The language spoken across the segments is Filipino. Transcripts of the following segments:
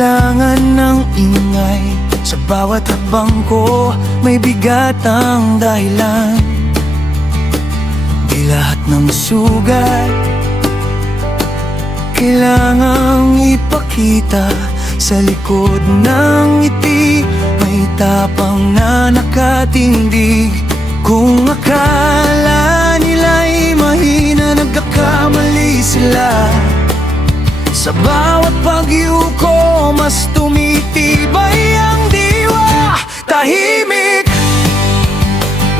kailangan ng ingay. Sa bawat hakbang ko, may bigat ang dahilan. Di lahat ng sugat kailangang ipakita. Sa likod ng ngiti, may tapang na nakatindig. Kung akala nila'y mahina, nagkakamali sila. Sa bawat pagyuko, mas tumitibay ang diwa. Tahimik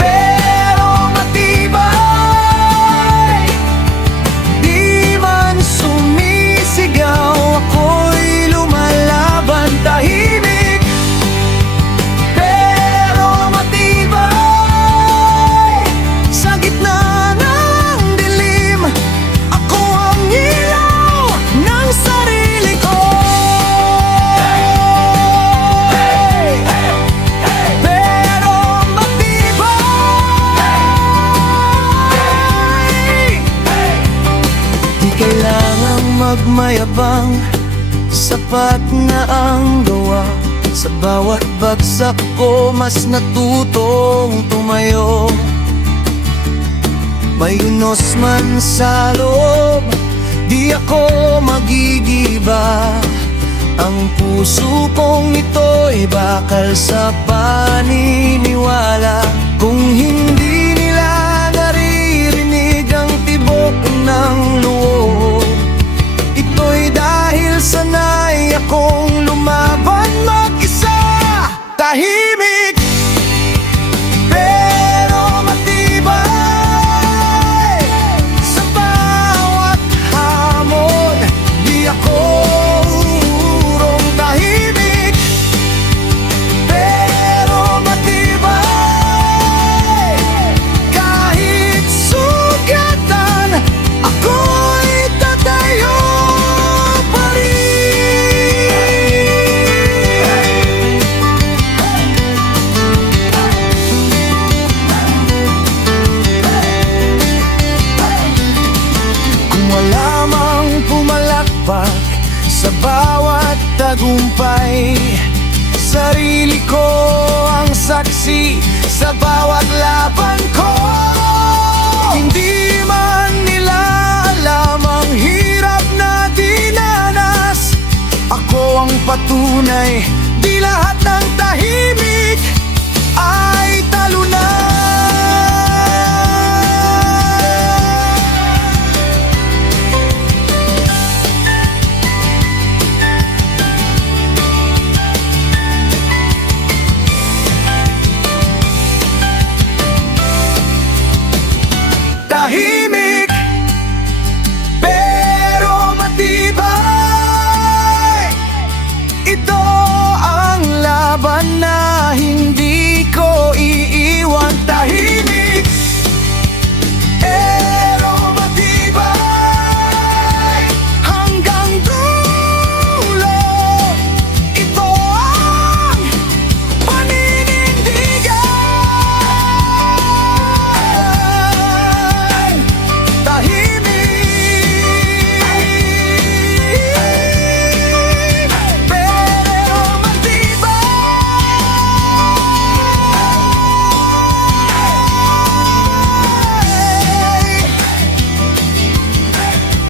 pero matibay, di man sumisigaw, ako'y lumalaban. Tahimik pero matibay, sa gitna ng dilim, ako ang ilaw ng sarili ko. Pero matibay, di kailangang magmayabang, sapat na ang gawa. Sa bawat bagsak ko, mas natutong tumayo. May unos man sa loob, di ako magigiba. Ang puso kong ito'y bakal sa paniniwala. Kung hindi nila naririnig ang tibok ng loob, ito'y dahil sanay akong lumaban mag-isa. Tahimik pero matibay, sa bawat hamon, di ako urong. Tahimik pero matibay, kahit sugatan, ako'y tatayo pa rin. Kung wala mang pumalakpak sa bawat tagumpay, sarili ko ang saksi sa bawat laban ko. Hindi man nila alam ang hirap na dinanas, ako ang patunay